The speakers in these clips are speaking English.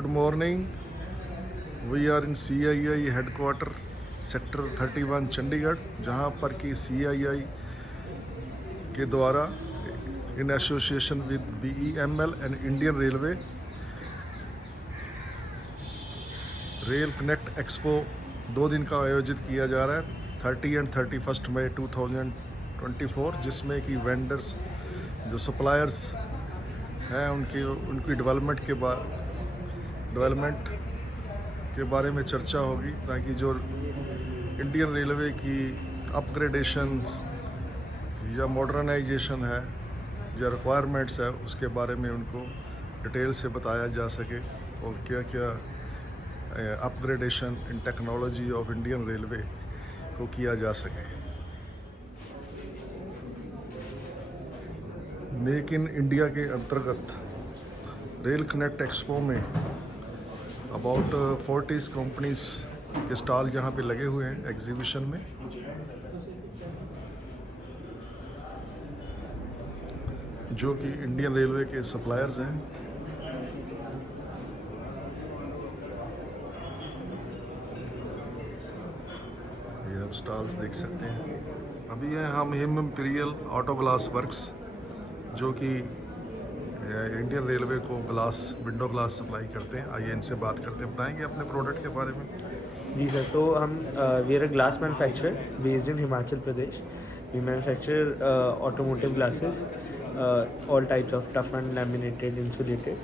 Good morning. We are in CII headquarter sector 31 Chandigarh, जहां पर कि CII के द्वारा in association with BEML and Indian railway rail connect expo 2 दिन का आयोजित किया जा रहा है 30 एंड 31 मई 2024, जिसमें कि वेंडर्स जो सप्लायर्स हैं उनकी डेवलपमेंट के बारे में चर्चा होगी, ताकि जो इंडियन रेलवे की अपग्रेडेशन या मॉडर्नाइजेशन है या रिक्वायरमेंट्स है उसके बारे में उनको डिटेल से बताया जा सके और क्या क्या upgradation in technology of Indian railway को किया जा सके। मेक इन इंडिया के अंतर्गत रेल कनेक्ट एक्सपो में अबाउट 40 कंपनीज के स्टॉल यहाँ पे लगे हुए हैं एग्जीबिशन में। जो कि इंडियन रेलवे के सप्लायर्स हैं। ये आप स्टॉल्स देख सकते हैं। अभी है हम him imperial auto glass works, जो कि इंडियन रेलवे को ग्लास विंडो ग्लास सप्लाई करते हैं। आइए इनसे बात करते हैं, बताएंगे अपने प्रोडक्ट के बारे में। जी सर, तो हम we are a glass manufacturer based in Himachal Pradesh. We manufacture automotive glasses, all types of tough and laminated, insulated.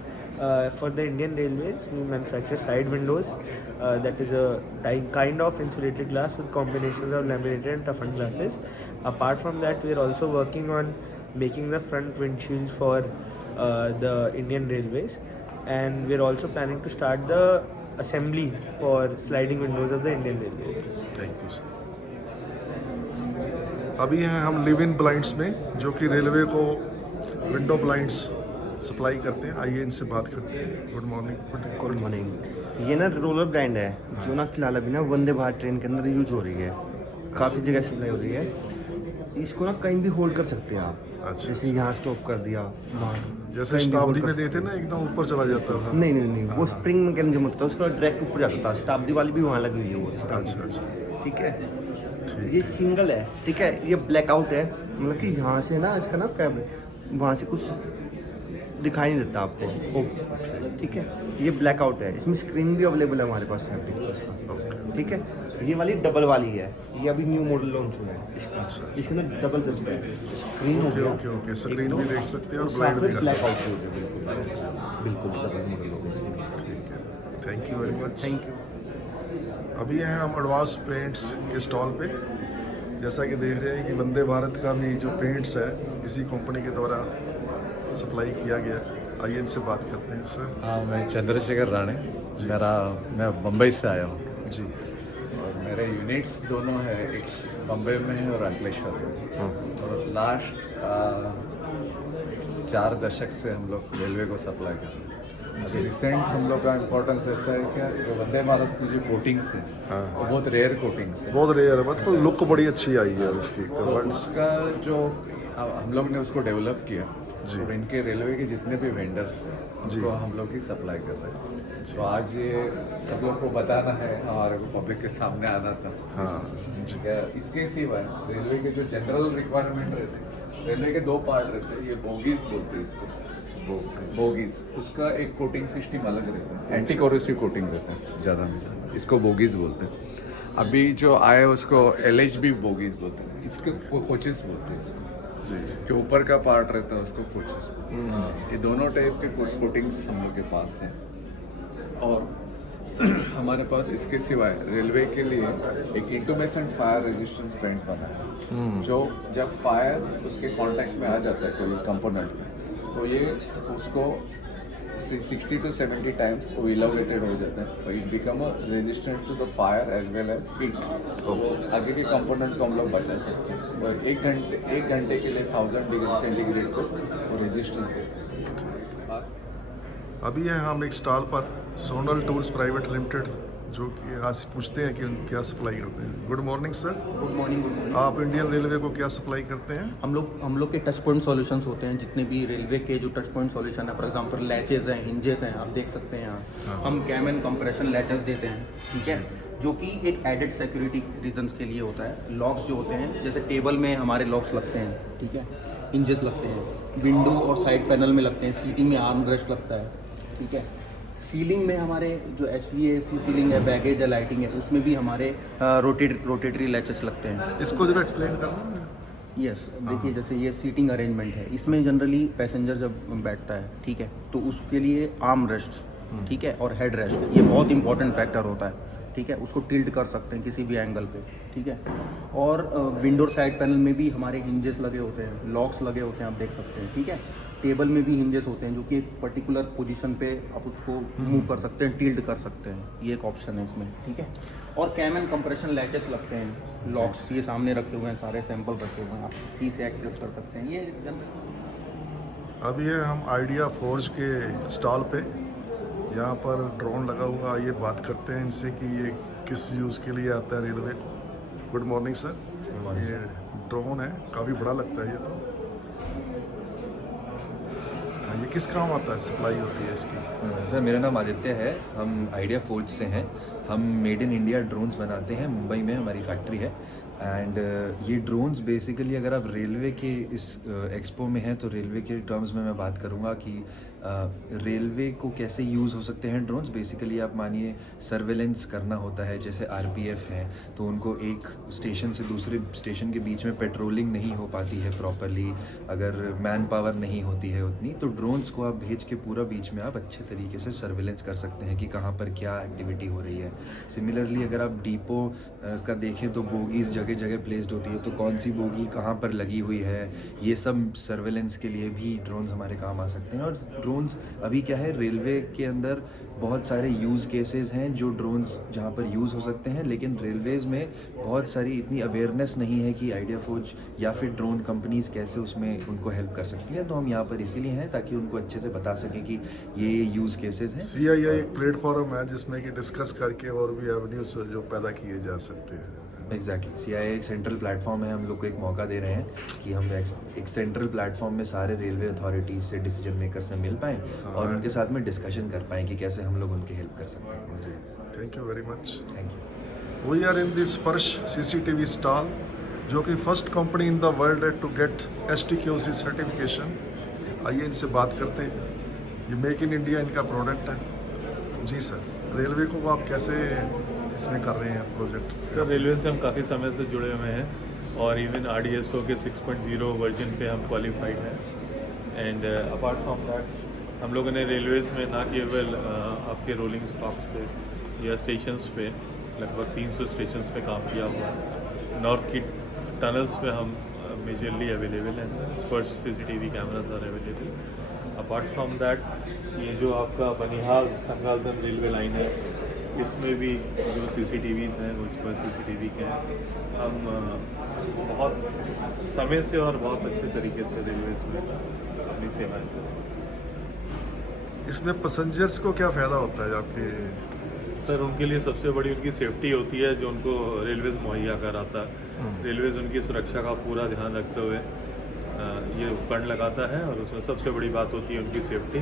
For the Indian Railways, we manufacture side windows. That is a kind of insulated glass with combinations of laminated and toughened glasses. Apart from that, we are also working on making the front windshields for the Indian Railways, and we are also planning to start the assembly for sliding windows of the Indian Railways. Thank you sir. अभी हैं हम live in blinds में, जो कि railway को window blinds supply करते हैं। आइए इनसे बात करते हैं। Good morning. Good morning. ये ना रोलर ब्रांड है जो ना फिलहाल अभी ना वंदे भारत ट्रेन के अंदर यूज हो रही है, काफ़ी जगह सप्लाई हो रही है। इसको ना कहीं भी होल्ड कर सकते हैं आप। अच्छा, जैसे यहाँ स्टॉप कर दिया, जैसे शताब्दी में देते ना एकदम ऊपर चला जाता था। नहीं, वो स्प्रिंग मैकेनिज्म होता है, उसका डायरेक्ट ऊपर जाता था। शताब्दी वाली भी वहाँ लगी हुई है वो। अच्छा, ठीक है। ये सिंगल है, ठीक है। ये ब्लैकआउट है, मतलब कि यहाँ से ना इसका ना फैब्रिक वहाँ से कुछ दिखाई नहीं देता आपको, ठीक है। ये ब्लैकआउट है, इसमें स्क्रीन भी अवेलेबल है हमारे पास फैब्रिक, ठीक है। ये वाली डबल वाली है, ये अभी न्यू मॉडल लॉन्च हुआ है इसका। इसके अंदर डबल चलता है, स्क्रीन हो गया। ओके, स्क्रीन भी देख सकते हैं और ब्लैक ब्लाइंड भी ब्लैकआउट हो गया, बिल्कुल डबल मॉडल हो गया इसमें। ठीक है, thank you very much. Thank you. अभी हैं हम एडवांस पेंट्स के स्टॉल पे। जैसा कि देख रहे हैं कि वंदे भारत का भी जो पेंट्स है इसी कंपनी के द्वारा सप्लाई किया गया। आइए इनसे बात करते हैं। सर हाँ, मैं चंद्रशेखर राणे, मैं बम्बई से आया हूँ जी। और मेरे यूनिट्स दोनों हैं, एक बम्बई में है और अंकलेश्वर में। और लास्ट 4 दशक से हम लोग रेलवे को सप्लाई कर रहे हैं। अभी रिसेंट हम लोग का इम्पोर्टेंस ऐसा है कि जो वंदे भारत की जो कोटिंग्स हैं वो बहुत रेयर कोटिंग्स हैं, बहुत रेयर है, मतलब लुक बड़ी अच्छी आई है उसकी। तो उसका जो हम लोग ने उसको डेवलप किया और इनके रेलवे के जितने भी वेंडर्स हैं उनको हम लोग ही सप्लाई कर रहे हैं। तो आज ये सब लोग को बताना है, हमारे को पब्लिक के सामने आना था। हाँ, इसके सिवा रेलवे के जो जनरल रिक्वायरमेंट रहते हैं, रेलवे के 2 पार्ट रहते हैं। ये बोगीज बोलते हैं इसको, बोगीज। उसका एक कोटिंग सिस्टम अलग रहता है, एंटी कोरोसिव कोटिंग रहता है ज़्यादा में, इसको बोगीज बोलते हैं। अभी जो आए उसको LHB बोगीज बोलते हैं, इसके कोचेस बोलते हैं इसको। जो ऊपर का पार्ट रहता है उसको कोचेस। ये दोनों टाइप के कोटिंग्स हम लोग के पास हैं। और हमारे पास इसके सिवाय रेलवे के लिए एक इंटोमेसेंट फायर रेजिस्टेंस पेंट बना है, जो जब फायर उसके कॉन्टैक्ट में आ जाता है कोई कंपोनेंट में, तो ये उसको 60 to 70 टाइम्स वो इलाबोरेटेड हो जाता है और it become a resistant to the fire as well as heat. तो आगे के कंपोनेंट को हम लोग बचा सकते हैं। और 1 घंटे के लिए 1000 डिग्री सेंटीग्रेड को वो रेजिस्टेंस देते हैं। अभी है हम एक स्टॉल पर सोनल टूल्स प्राइवेट लिमिटेड जो कि आज पूछते हैं कि उन क्या सप्लाई करते हैं। Good morning sir, good morning. आप इंडियन रेलवे को क्या सप्लाई करते हैं? हम लोग के टच पॉइंट सॉल्यूशंस होते हैं, जितने भी रेलवे के जो टच पॉइंट सॉल्यूशन है, फॉर एग्जांपल लैचेज हैं, हिंजेस हैं, आप देख सकते हैं यहाँ। हम कैम एंड कंप्रेशन लैचेस देते हैं, ठीक है, जो कि एक एडेड सिक्योरिटी रीजंस के लिए होता है। लॉक्स जो होते हैं, जैसे टेबल में हमारे लॉक्स लगते हैं, ठीक है, हिंजेस लगते हैं, विंडो और साइड पैनल में लगते हैं, सीटिंग में आर्म रेस्ट लगता है, ठीक है। सीलिंग में हमारे जो HVAC सीलिंग है, बैगेज है, लाइटिंग है, उसमें भी हमारे रोटेटरी लैचेस लगते हैं। इसको जरा एक्सप्लेन करना। यस, देखिए जैसे ये सीटिंग अरेंजमेंट है, इसमें जनरली पैसेंजर जब बैठता है, ठीक है, तो उसके लिए आर्म रेस्ट, ठीक है, और हेड रेस्ट, ये बहुत इंपॉर्टेंट फैक्टर होता है, ठीक है। उसको टिल्ट कर सकते हैं किसी भी एंगल पे, ठीक है। और विंडो साइड पैनल में भी हमारे हिंजेस लगे होते हैं, लॉक्स लगे होते हैं, आप देख सकते हैं, ठीक है। टेबल में भी हिंजेस होते हैं, जो कि एक पर्टिकुलर पोजीशन पे आप उसको मूव कर सकते हैं, टिल्ट कर सकते हैं, ये एक ऑप्शन है इसमें, ठीक है। और कैम एंड कंप्रेशन लैचेस लगते हैं, लॉक्स ये सामने रखे हुए हैं, सारे सैंपल रखे हुए हैं, आप की से एक्सेस कर सकते हैं। ये अभी है हम आइडिया फोर्ज के स्टॉल पे, यहाँ पर ड्रोन लगा हुआ, ये बात करते हैं इनसे कि ये किस यूज़ के लिए आता है रेलवे को। गुड मॉर्निंग सर, ये ड्रोन है, काफ़ी बड़ा लगता है ये तो। हाँ, ये किस काम आता है, सप्लाई होती है इसकी? सर मेरा नाम आदित्य है, हम आइडिया फोर्ज से हैं। हम मेड इन इंडिया ड्रोन्स बनाते हैं, मुंबई में हमारी फैक्ट्री है। एंड ये ड्रोन्स बेसिकली अगर आप रेलवे के इस एक्सपो में हैं तो रेलवे के टर्म्स में मैं बात करूँगा कि रेलवे को कैसे यूज़ हो सकते हैं ड्रोन्स। बेसिकली आप मानिए सर्वेलेंस करना होता है, जैसे आरपीएफ है तो उनको एक स्टेशन से दूसरे स्टेशन के बीच में पेट्रोलिंग नहीं हो पाती है प्रॉपरली, अगर मैन पावर नहीं होती है उतनी, तो ड्रोन्स को आप भेज के पूरा बीच में आप अच्छे तरीके से सर्वेलेंस कर सकते हैं कि कहाँ पर क्या एक्टिविटी हो रही है। सिमिलरली अगर आप डिपो का देखें तो बोगीज जगह जगह प्लेस्ड होती है, तो कौन सी बोगी कहाँ पर लगी हुई है, ये सब सर्वेलेंस के लिए भी ड्रोन्स हमारे काम आ सकते हैं। और ड्रोन्स अभी क्या है, रेलवे के अंदर बहुत सारे यूज़ केसेस हैं जो ड्रोन्स जहाँ पर यूज़ हो सकते हैं, लेकिन रेलवेज़ में बहुत सारी इतनी अवेयरनेस नहीं है कि आइडिया फोर्ज या फिर ड्रोन कंपनीज़ कैसे उसमें उनको हेल्प कर सकती है। तो हम यहाँ पर इसीलिए हैं ताकि उनको अच्छे से बता सकें कि ये यूज़ केसेस हैं। CII एक प्लेटफॉर्म है जिसमें कि डिस्कस करके और भी एवेन्यूज जो पैदा किए जा सकते हैं। एग्जैक्टली, CII एक सेंट्रल प्लेटफॉर्म है, हम लोग को एक मौका दे रहे हैं कि हम एक सेंट्रल प्लेटफॉर्म में सारे रेलवे अथॉरिटीज से, डिसीजन मेकर से मिल पाएँ और उनके साथ में डिस्कशन कर पाएँ कि कैसे हम लोग उनकी हेल्प कर सकते हैं। जी, thank you very much. Thank you. We are in this Sparsh CCTV stall, जो कि first company in the world है टू गेट STQC सर्टिफिकेशन। आइए इनसे बात करते हैं। ये मेक इन इंडिया इनका प्रोडक्ट है। जी सर, रेलवे को आप कैसे इसमें कर रहे हैं प्रोजेक्ट? सर रेलवे से हम काफ़ी समय से जुड़े हुए हैं और इवन RDSO के 6.0 वर्जन पे हम क्वालिफाइड हैं। एंड अपार्ट फ्रॉम दैट हम लोगों ने रेलवेज़ में ना केवल आपके रोलिंग स्टॉक्स पे या स्टेशंस पे लगभग 300 स्टेशंस पे काम किया हुआ है। नॉर्थ की टनल्स पे हम मेजरली अवेलेबल हैं sir, Sparsh CCTV cameras are available. Apart from that ये जो आपका बनिहाल संगालदन रेलवे लाइन है, इसमें भी जो CCTVs हैं वो स्पर्श CCTV के हैं। हम बहुत समय से और बहुत अच्छे तरीके से रेलवेज में अपनी सेवाएं कर रहे हैं। इसमें पैसेंजर्स को क्या फ़ायदा होता है आपके? सर उनके लिए सबसे बड़ी उनकी सेफ्टी होती है जो उनको रेलवेज़ मुहैया कराता है। रेलवेज़ उनकी सुरक्षा का पूरा ध्यान रखते हुए ये उपकरण लगाता है और उसमें सबसे बड़ी बात होती है उनकी सेफ्टी,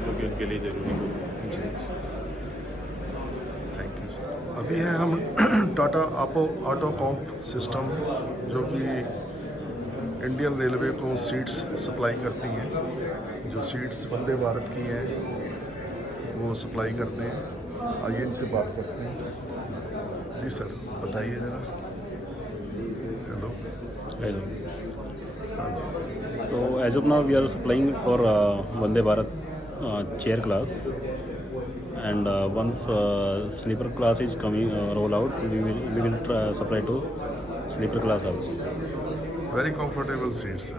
जो कि उनके लिए ज़रूरी होती है। जी, थैंक यू सर। अभी है हम टाटा ऑटो कॉम्प सिस्टम, जो कि इंडियन रेलवे को सीट्स सप्लाई करती हैं। जो सीट्स वंदे भारत की हैं वो सप्लाई करते हैं। आइए इनसे बात करते हैं। जी सर, बताइए ज़रा। हेलो। हाँ जी। So as of now we are supplying for Vande Bharat chair class, and once sleeper class is coming roll out, we will supply to sleeper class also. Very comfortable seats.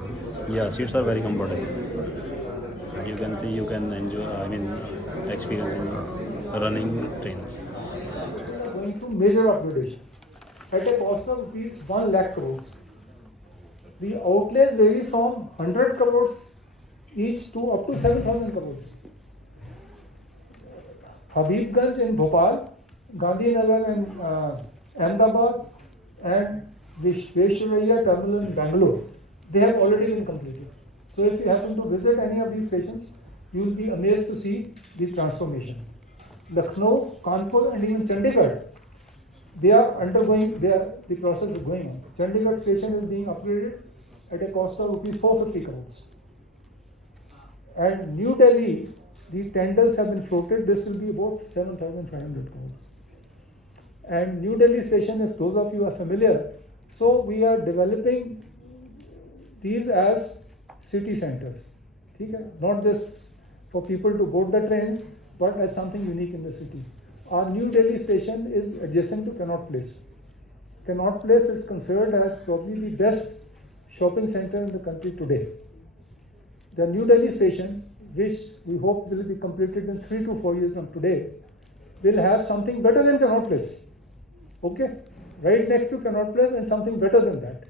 Yeah, seats are very comfortable. You can see, you can enjoy, I mean, experience in running trains. Going to major upgradation at a cost of rupees 1 lakh crores. The outlays vary from 100 crores each to up to 7,000 crores. Habibganj in Bhopal, Gandhinagar in Ahmedabad, and Vishveshwaraya terminal in Bangalore. They have already been completed. So if you happen to visit any of these stations, you will be amazed to see the transformation. Lucknow, Kanpur, and even Chandigarh, they are undergoing, the process is going on. Chandigarh station is being upgraded at a cost of rupees 450 crores. And New Delhi, the tenders have been floated, this will be about 7,500 crores. And New Delhi station, if those of you are familiar, so we are developing these as city centers. Okay? Not just for people to board the trains, but as something unique in the city. Our New Delhi station is adjacent to Connaught Place. Connaught Place is considered as probably the best shopping center in the country today. The New Delhi station, which we hope will be completed in 3 to 4 years from today, will have something better than Connaught Place. Okay? Right next to Connaught Place and something better than that.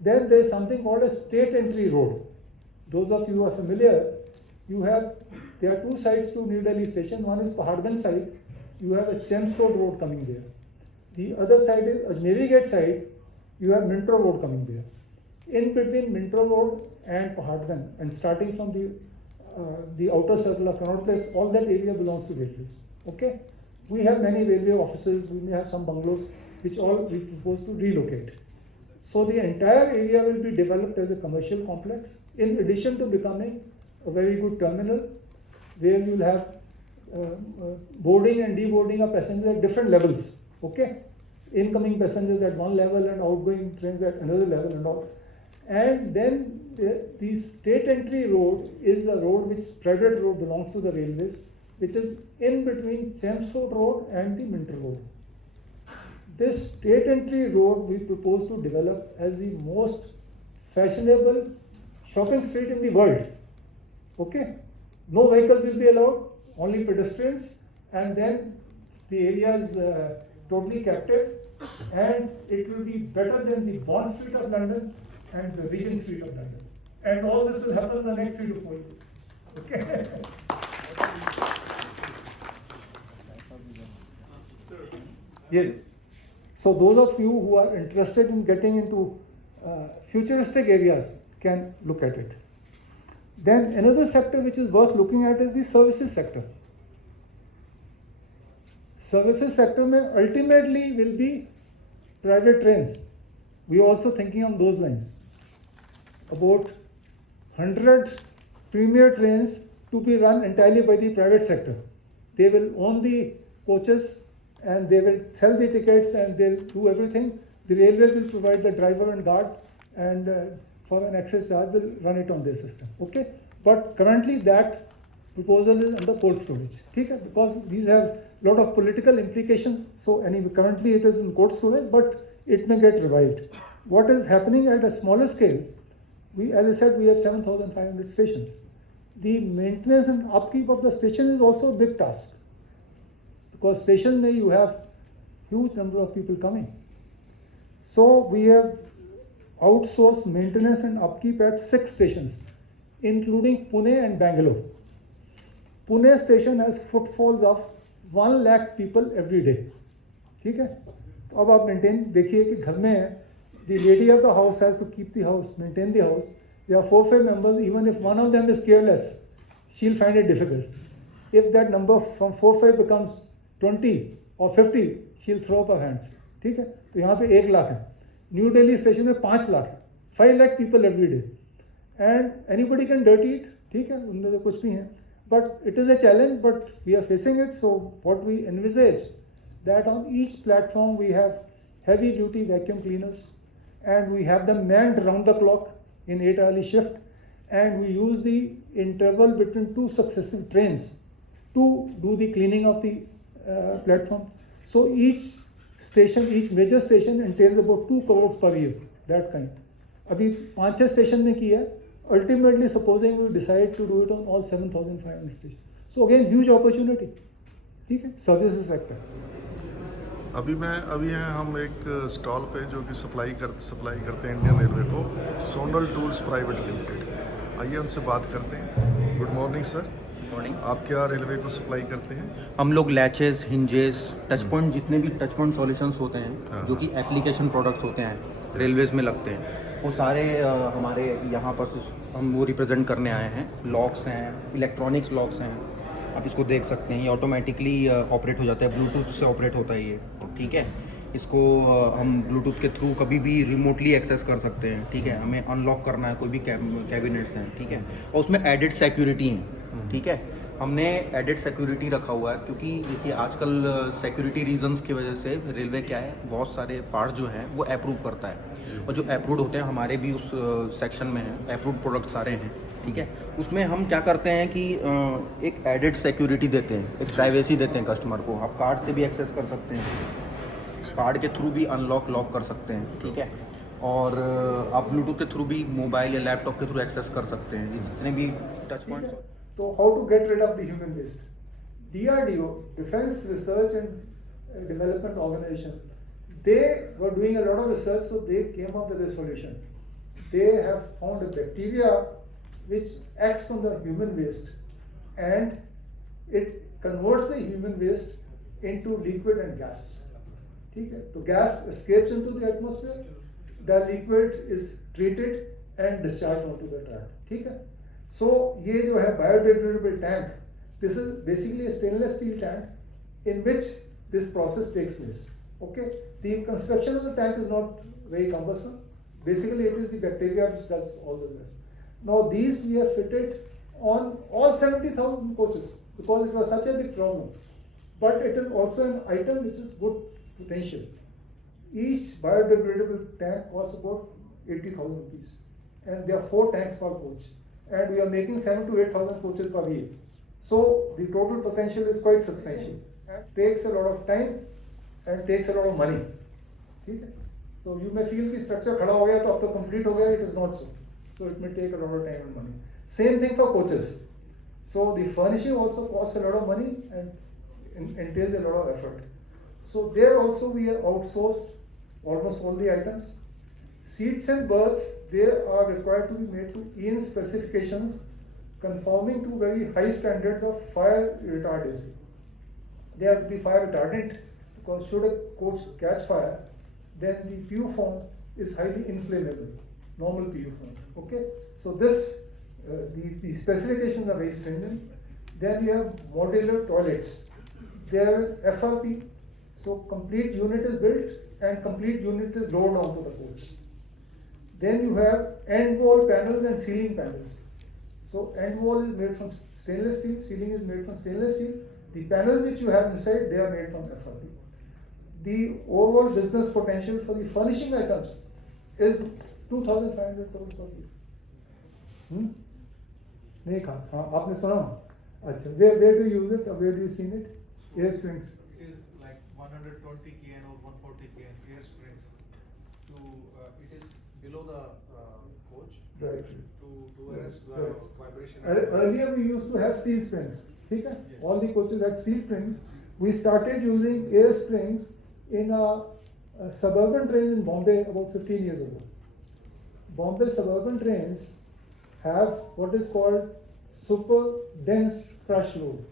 Then there is something called a state entry road. Those of you who are familiar, there are two sides to New Delhi station. One is Paharganj side. You have a Chelmsford road coming there. The other side is Ajmeri Gate side. You have Minto road coming there. In between Minto road and Paharganj, and starting from the outer circle of Connaught Place, all that area belongs to railways. Okay? We have many railway offices. We may have some bungalows, which all we propose to relocate. So the entire area will be developed as a commercial complex, in addition to becoming a very good terminal, where you will have boarding and deboarding of passengers at different levels. Okay? Incoming passengers at one level and outgoing trains at another level and all. And then the state entry road is a road which, private road, belongs to the railways, which is in between Chelmsford Road and the Minto Road. This state entry road we propose to develop as the most fashionable shopping street in the world. Okay? No vehicles will be allowed, only pedestrians, and then the area is totally captive, and it will be better than the Bond Street of London and the Regent Street of London. And all this will happen in the next 3 to 4 years. Okay? Yes. So those of you who are interested in getting into futuristic areas can look at it. Then another sector which is worth looking at is the services sector. Services sector ultimately will be private trains. We are also thinking on those lines. About 100 premier trains to be run entirely by the private sector. They will own the coaches and they will sell the tickets and they'll do everything. The railways will provide the driver and guard, and for an access charge will run it on their system. Okay? But currently that proposal is under cold storage. Okay? Because these have a lot of political implications. So anyway, currently it is in cold storage, but it may get revived. What is happening at a smaller scale, as I said, we have 7,500 stations. The maintenance and upkeep of the station is also a big task. Because station may you have huge number of people coming. So we have outsourced maintenance and upkeep at 6 stations, including Pune and Bangalore. Pune station has footfalls of 1 lakh people every day. ठीक है? तो अब आप maintain देखिए कि घर में है, the lady of the house has to keep the house, maintain the house. There are 4-5 members. Even if one of them is careless, she'll find it difficult. If that number from 4-5 becomes 20 or 50, she'll throw up her hands. ठीक है? तो यहाँ पे 1 लाख है. New Delhi station में 5 लाख है. 5 lakh people every day. And anybody can dirty it. ठीक है? उनमें तो कुछ नहीं है. But it is a challenge, but we are facing it. So what we envisage, that on each platform we have heavy duty vacuum cleaners, and we have them manned round the clock in 8-hourly shift, and we use the interval between 2 successive trains to do the cleaning of the platform. So each station, each major station entails about 2 crores per year, that kind. अभी 5-6 station में किया, ultimately supposing we decide to do it on all 7,500 stations. So again, huge opportunity. ठीक है? Services sector. अभी हैं हम एक stall पे जो कि सप्लाई करते हैं इंडियन रेलवे को, सोनल टूल्स प्राइवेट लिमिटेड. आइए उनसे बात करते हैं. Good morning sir. मॉर्निंग। आप क्या रेलवे को सप्लाई करते हैं? हम लोग लैचेस, हिंजेस, टच पॉइंट, जितने भी टच पॉइंट सॉल्यूशंस होते हैं जो कि एप्लीकेशन प्रोडक्ट्स होते हैं रेलवेज़ में लगते हैं, वो सारे हमारे यहाँ पर से हम वो रिप्रेजेंट करने आए हैं। लॉक्स हैं, इलेक्ट्रॉनिक्स लॉक्स हैं, आप इसको देख सकते हैं। ये ऑटोमेटिकली ऑपरेट हो जाता है, ब्लूटूथ से ऑपरेट होता है ये, ठीक है। इसको हम ब्लूटूथ के थ्रू कभी भी रिमोटली एक्सेस कर सकते हैं, ठीक है। हमें अनलॉक करना है कोई भी कैबिनेट्स हैं, ठीक है। और उसमें एडिड सिक्योरिटी है, ठीक है। हमने एडिड सिक्योरिटी रखा हुआ है क्योंकि देखिए आजकल सिक्योरिटी रीजंस की वजह से रेलवे क्या है, बहुत सारे पार्ट्स जो हैं वो अप्रूव करता है, और जो अप्रूव्ड होते हैं हमारे भी उस सेक्शन में हैं, अप्रूव्ड प्रोडक्ट सारे हैं, ठीक है। उसमें हम क्या करते हैं कि एक एडिड सिक्योरिटी देते हैं, एक प्राइवेसी देते हैं कस्टमर को। आप कार्ड से भी एक्सेस कर सकते हैं, कार्ड के थ्रू भी अनलॉक लॉक कर सकते हैं, ठीक है। और आप ब्लूटूथ के थ्रू भी मोबाइल या लैपटॉप के थ्रू एक्सेस कर सकते हैं, ये जितने भी touch points. So how to get rid of the human waste? DRDO, Defense Research and Development Organization, they were doing a lot of research, so they came up with a solution. They have found a bacteria which acts on the human waste, and it converts the human waste into liquid and gas. ठीक है, तो gas escapes into the atmosphere, the liquid is treated and discharged onto the track, ठीक है। So ये जो है biodegradable tank, this is basically a stainless steel tank in which this process takes place. Okay, the construction of the tank is not very cumbersome. Basically, it is the bacteria which does all the rest. Now these we have fitted on all 70,000 coaches because it was such a big problem. But it is also an item which is good potential. Each biodegradable tank costs about 80,000 rupees, and there are 4 tanks per coach. And we are making 7,000 to 8,000 coaches per year. So the total potential is quite substantial. And takes a lot of time and takes a lot of money. ठीक है? So you may feel कि structure खड़ा हो गया तो अब तो complete हो गया. It is not so. So it may take a lot of time and money. Same thing for coaches. So the furnishing also costs a lot of money and entails a lot of effort. So there also we have outsourced almost all the items. Seats and berths, they are required to be made to EN specifications conforming to very high standards of fire retardancy. They have to be fire retardant because should a coach catch fire, then the PU foam is highly inflammable, normal PU foam. Okay, so this the specifications are very stringent. Then we have modular toilets. They are FRP, so complete unit is built and complete unit is lowered onto the coach. Then you have end wall panels and ceiling panels. So end wall is made from stainless steel, ceiling is made from stainless steel. The panels which you have inside, they are made from FRP. The overall business potential for the furnishing items is 2,500 crores per year. नहीं खास, हाँ आपने सुना? अच्छा, where do you use it or where do you seen it? Air springs. It is like 120 kN or 140 kN air springs. It is below the coach, Right. to arrest the vibration. Earlier we used to have steel springs. ठीक है? All the coaches had steel springs. We started using air springs in a suburban trains in Bombay about 15 years ago. Bombay suburban trains have what is called super dense crush load.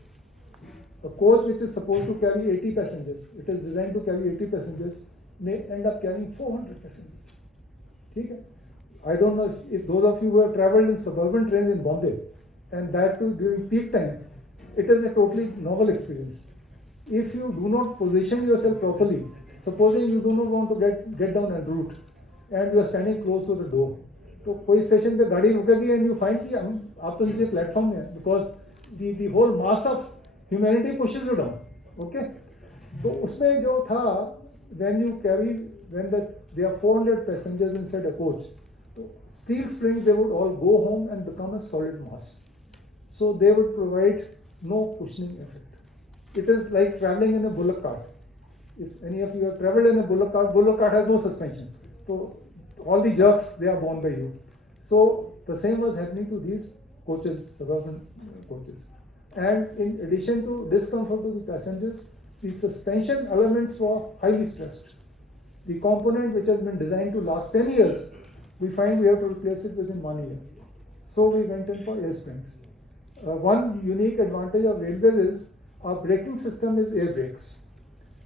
A coach which is supposed to carry 80 passengers, it is designed to carry 80 passengers, may end up carrying 400 passengers. ठीक है? I don't know if those of you who have traveled in suburban trains in Bombay, and that too during peak time, it is a totally novel experience. If you do not position yourself properly, supposing you do not want to get down en route, and you are standing close to the door, तो कोई station पे गाड़ी रुकेगी and you find कि आप तो नीचे platform में हैं, because the whole mass of humanity pushes you down. Okay? तो उसमें जो था, when there are 400 passengers inside a coach, so steel springs, they would all go home and become a solid mass. So they would provide no cushioning effect. It is like traveling in a bullock cart. If any of you have traveled in a bullock cart has no suspension. So all the jerks, they are borne by you. So the same was happening to these coaches, suburban coaches. And in addition to discomfort to the passengers, the suspension elements were highly stressed. The component which has been designed to last 10 years, we find we have to replace it within 1 year. So we went in for air springs. one unique advantage of railways is our braking system is air brakes.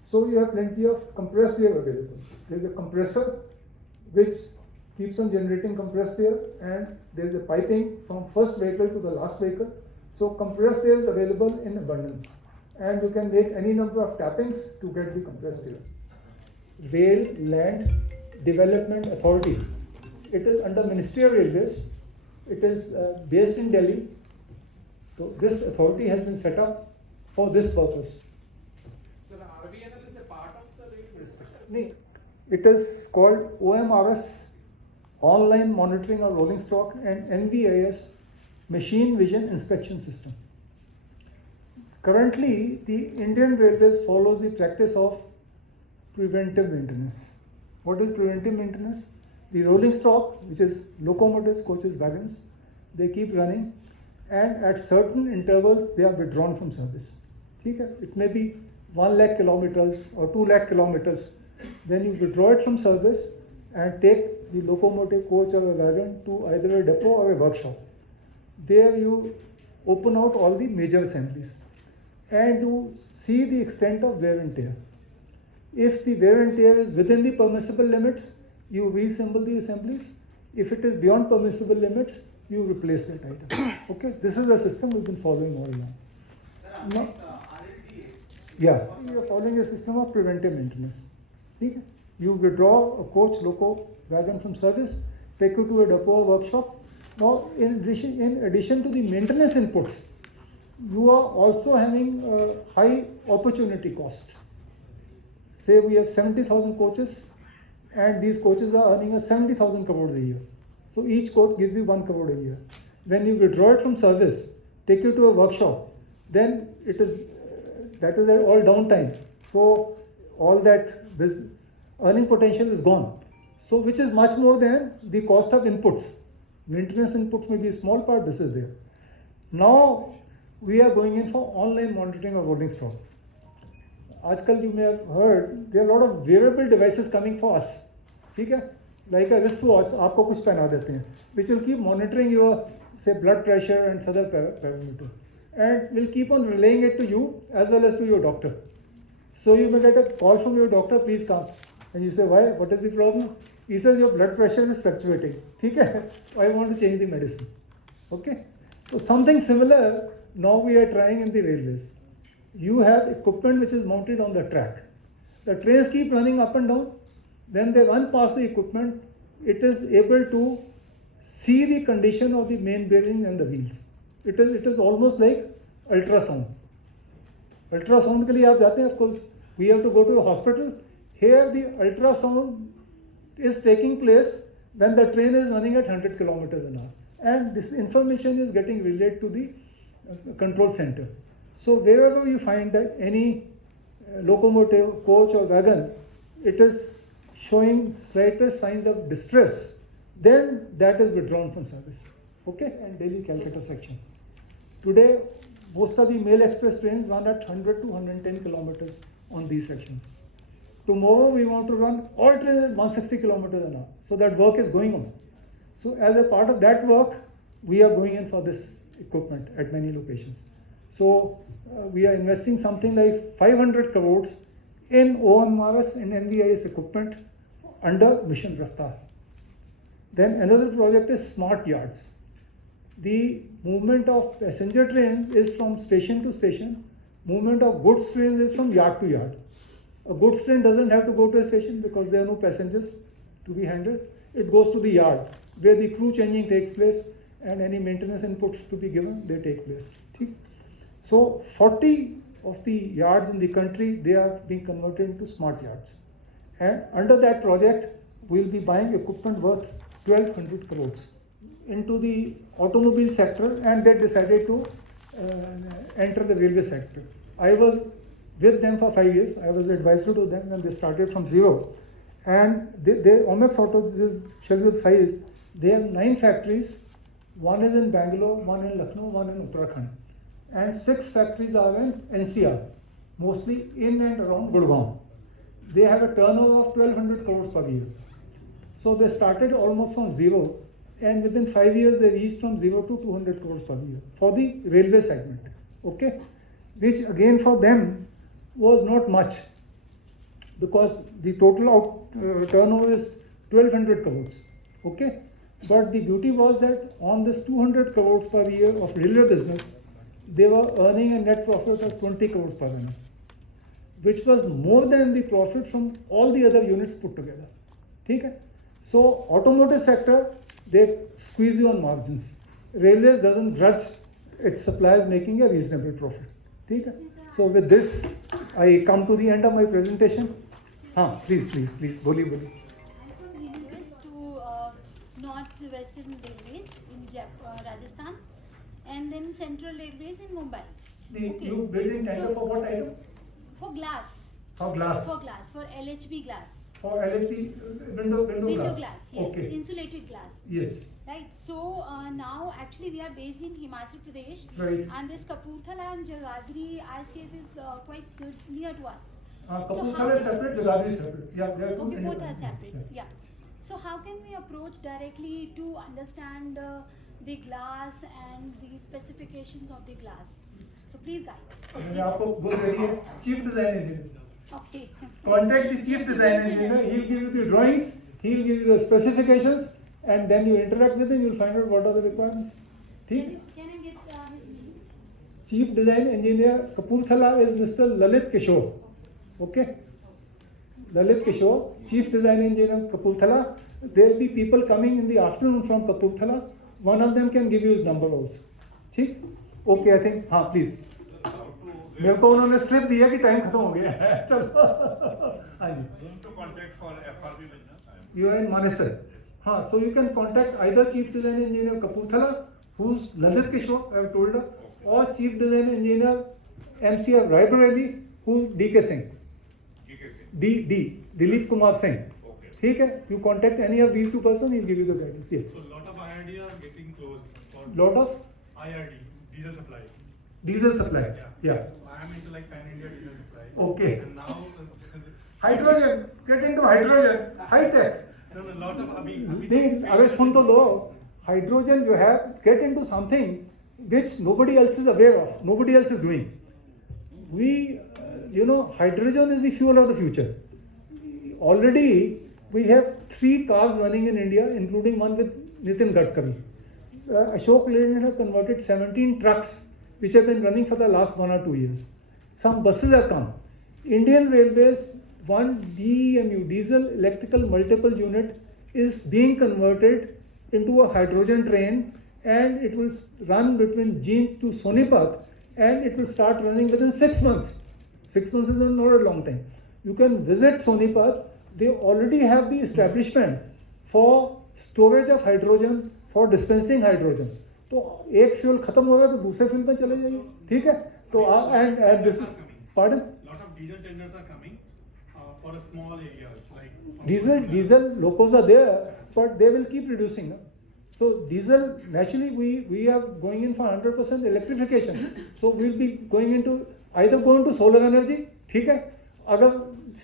So you have plenty of compressed air available. There is a compressor which keeps on generating compressed air, and there is a piping from first vehicle to the last vehicle. So compressed air is available in abundance, and you can make any number of tappings to get the compressed air. Rail Land Development Authority. It is under Ministry of Railways. It is based in Delhi. So this authority has been set up for this purpose. So the RVNL is a part of the railway sector? No, it is called OMRS, Online Monitoring of Rolling Stock, and NVIS, Machine Vision Inspection System. Currently, the Indian Railways follows the practice of preventive maintenance. What is preventive maintenance? The rolling stock, which is locomotives, coaches, wagons, they keep running, and at certain intervals they are withdrawn from service. Okay? It may be 1 lakh kilometers or 2 lakh kilometers. Then you withdraw it from service and take the locomotive, coach, or a wagon to either a depot or a workshop. There you open out all the major assemblies and you see the extent of wear and tear. If the wear and tear is within the permissible limits, you reassemble the assemblies. If it is beyond permissible limits, you replace that item. Okay, this is the system we've been following all along. Now, yeah, we are following a system of preventive maintenance. Okay? You withdraw a coach, loco, wagon from service, take it to a depot or workshop. Now, in addition to the maintenance inputs, you are also having a high opportunity cost. Say we have 70,000 coaches, and these coaches are earning us 70,000 crores a year. So each coach gives you 1 crore a year. When you withdraw it from service, take it to a workshop, then it is that is all downtime. So all that business earning potential is gone. So which is much more than the cost of inputs. Maintenance inputs may be a small part, this is there. Now we are going in for online monitoring of rolling stock. Aajkal you may have heard, there are a lot of wearable devices coming for us. Okay? Like a wristwatch, आपको कुछ पहना देते हैं, which will keep monitoring your, say, blood pressure and other parameters, and will keep on relaying it to you as well as to your doctor. So you may get a call from your doctor, please come, and you say, why? What is the problem? He says your blood pressure is fluctuating. Okay? I want to change the medicine. Okay? So something similar now we are trying in the railways. You have equipment which is mounted on the track. The trains keep running up and down. When they run past the equipment, it is able to see the condition of the main bearing and the wheels. It is almost like ultrasound. Ultrasound के लिए आप जाते हैं, of course, we have to go to a hospital. Here the ultrasound is taking place when the train is running at 100 kilometers an hour. And this information is getting relayed to the control center. So wherever you find that any locomotive, coach or wagon, it is showing slightest signs of distress, then that is withdrawn from service. Okay? And Delhi Calcutta section. Today, most of the mail express trains run at 100 to 110 kilometers on these sections. Tomorrow we want to run all trains at 160 kilometers an hour. So that work is going on. So as a part of that work, we are going in for this equipment at many locations. So we are investing something like 500 crores in OMRS and NVIS equipment under Mission Raftar. Then another project is smart yards. The movement of passenger trains is from station to station. Movement of goods trains is from yard to yard. A goods train doesn't have to go to a station because there are no passengers to be handled. It goes to the yard where the crew changing takes place and any maintenance inputs to be given, they take place. So 40 of the yards in the country, they are being converted into smart yards. And under that project, we'll be buying equipment worth 1,200 crores into the automobile sector, and they decided to enter the railway sector. I was with them for 5 years. I was advisor to them when they started from zero. And Omex Auto, this is show you the size. They have 9 factories. One is in Bangalore, one in Lucknow, one in Uttarakhand. And 6 factories are in NCR, mostly in and around Gurgaon. They have a turnover of 1,200 crores per year. So they started almost from zero, and within 5 years they reached from 0 to 200 crores per year for the railway segment, okay, which again for them was not much, because the total turnover is 1200 crores, okay. But the beauty was that on this 200 crores per year of railway business, they were earning a net profit of 20 crores per annum, which was more than the profit from all the other units put together. Okay? So automotive sector, they squeeze you on margins. Railways doesn't grudge its suppliers making a reasonable profit. Okay? So with this, I come to the end of my presentation. Please, boli. I'm from Railways to North-Western Railways in Rajasthan, and then Central Railways in Mumbai. You build in tender for what item? For glass. For glass. For LHB glass. For LHP, window glass, yes. Okay. Insulated glass. Yes. Right. So now actually we are based in Himachal Pradesh. Right. And this Kapurthala and Jagadri ICF is quite near to us. Kapurthala is separate, Jagadri is separate. Yeah, they are two Okay, both are independent. separate. Yeah. So how can we approach directly to understand the glass and the specifications of the glass? So please guide. मैंने आपको बोल रही है chief design engineer. Okay. Contact the chief design engineer. He'll give you the drawings. He'll give you the specifications, and then you interact with him. You'll find out what are the requirements. Can I get his name? Chief design engineer Kapurthala is Mr. Lalit Kishore. Okay. Lalit Kishore, chief design engineer Kapurthala. There will be people coming in the afternoon from Kapurthala. One of them can give you his number also. ठीक? Okay, I think. Please. मेरे को उन्होंने slip दिया कि time खत्म हो गया है. चलो. हाँ जी. You are in Manesar. So you can contact either chief design engineer Kapurthala, who's Lalit Kishore, I have told her, or chief design engineer MCR Raebareli, who's DK Singh. Dilip Kumar Singh. ठीक है? You contact any of these two persons, he'll give you the guidance. Yes. So lot of IRD are getting closed. Lot of IRD, diesel supply. diesel supply. Yeah. So I am into like Pan India diesel supply. Okay. And now Hydrogen, get into hydrogen, high tech. no, lot of नहीं, अगर सुन तो लो, hydrogen you have, get into something which nobody else is aware of, nobody else is doing. We, hydrogen is the fuel of the future. Already we have 3 cars running in India, including one with Nitin Gadkari. Ashok Leyland has converted 17 trucks which have been running for the last 1 or 2 years. Some buses have come. Indian Railways, one DEMU, diesel electrical multiple unit, is being converted into a hydrogen train, and it will run between Jeend to Sonipat, and it will start running within 6 months. 6 months is not a long time. You can visit Sonipat. They already have the establishment for storage of hydrogen, for dispensing hydrogen. तो एक fuel खत्म होगा तो दूसरे fuel में चले जाइए, ठीक है? तो and this, pardon? lot of diesel tenders are coming for a small areas like Diesel locos are there, but they will keep reducing. So diesel, naturally we are going in for 100% electrification. So we'll be going into solar energy, ठीक है? अगर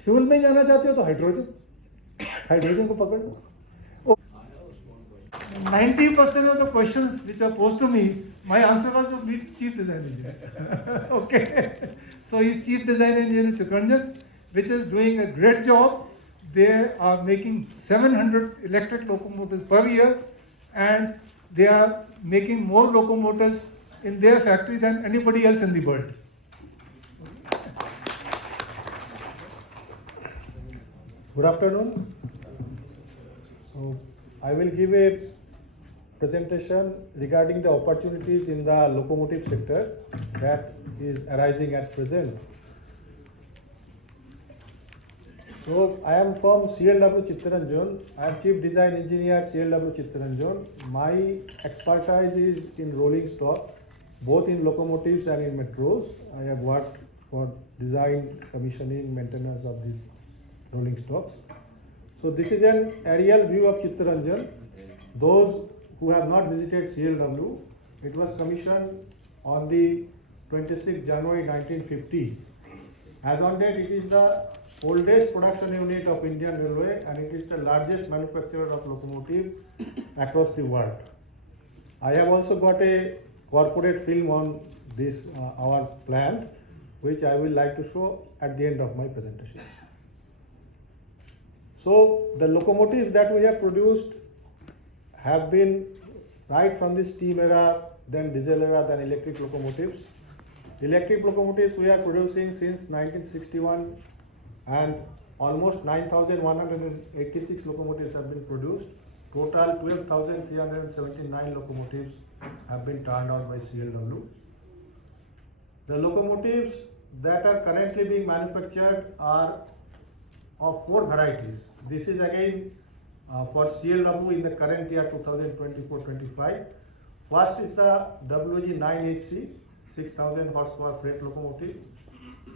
fuel में जाना चाहते हो तो hydrogen को पकड़ लो. 90% of the questions which are posed to me, my answer was to be chief design engineer. Okay. So he's chief design engineer in Chitranjan, which is doing a great job. They are making 700 electric locomotives per year, and they are making more locomotives in their factory than anybody else in the world. Good afternoon. So I will give a presentation regarding the opportunities in the locomotive sector that is arising at present. So I am from CLW Chittaranjan. I am Chief Design Engineer CLW Chittaranjan. My expertise is in rolling stock, both in locomotives and in metros. I have worked for design, commissioning, maintenance of these rolling stocks. So this is an aerial view of Chittaranjan. Those who have not visited CLW, it was commissioned on the 26th January 1950. As on date, it is the oldest production unit of Indian Railway, and it is the largest manufacturer of locomotive across the world. I have also got a corporate film on this our plant, which I will like to show at the end of my presentation. So the locomotives that we have produced have been right from the steam era, then diesel era, then electric locomotives. Electric locomotives we are producing since 1961, and almost 9,186 locomotives have been produced. Total 12,379 locomotives have been turned out by CLW. The locomotives that are currently being manufactured are of 4 varieties. This is again for CLW in the current year 2024-25. First is the WG9HC 6,000 horsepower freight locomotive.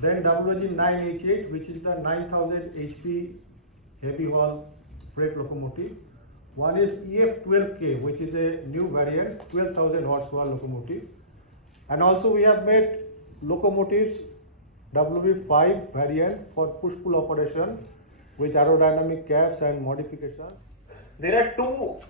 Then WG9H8, which is the 9,000 HP heavy haul freight locomotive. One is EF12K, which is a new variant, 12,000 horsepower locomotive. And also we have made locomotives WB5 variant for push-pull operation with aerodynamic cabs and modifications. There are two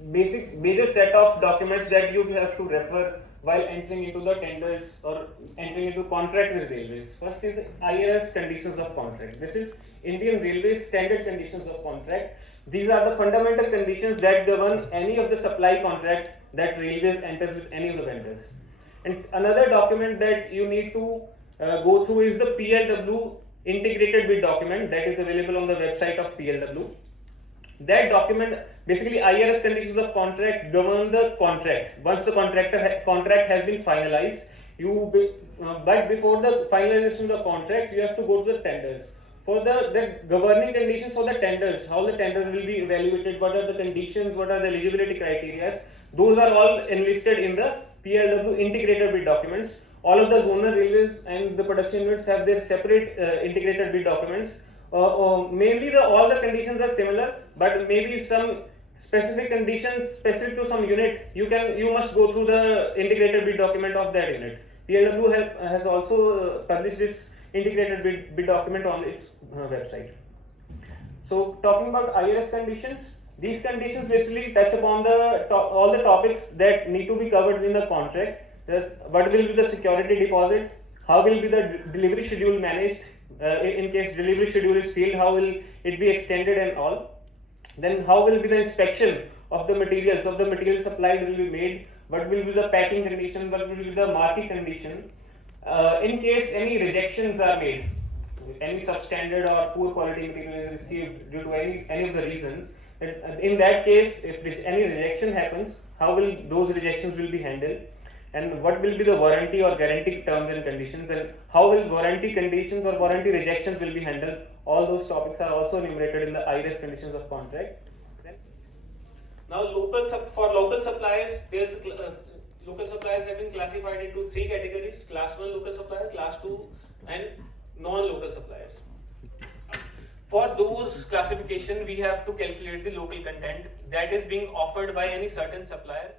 major set of documents that you have to refer while entering into the tenders or entering into contract with railways. First is IRS conditions of contract. This is Indian Railways standard conditions of contract. These are the fundamental conditions that govern any of the supply contract that railways enters with any of the vendors. And another document that you need to go through is the PLW integrated bid document that is available on the website of PLW. That document, basically IRS conditions of contract govern the contract. Once the contract has been finalized, but before the finalization of the contract, you have to go to the tenders. For the governing conditions for the tenders, how the tenders will be evaluated, what are the conditions, what are the eligibility criteria, those are all enlisted in the PLW integrated bid documents. All of the zonal railways and the production units have their separate integrated bid documents. Mainly all the conditions are similar, but maybe some specific conditions specific to some unit, you must go through the integrated bid document of that unit. PLW has also published its integrated bid document on its website. So talking about IRS conditions, these conditions basically touch upon all the topics that need to be covered in the contract. What will be the security deposit? How will be the delivery schedule managed? In case delivery schedule is failed, how will it be extended and all? Then how will be the inspection of the materials, supplied will be made? What will be the packing condition? What will be the marking condition? In case any rejections are made, any substandard or poor quality material is received due to any of the reasons, in that case, if any rejection happens, how will those rejections will be handled? And what will be the warranty or guarantee terms and conditions, and how will warranty conditions or warranty rejections will be handled? All those topics are also enumerated in the IRS conditions of contract. Now, for local suppliers, local suppliers have been classified into 3 categories: class 1 local suppliers, class 2 and non-local suppliers. For those classification, we have to calculate the local content that is being offered by any certain supplier.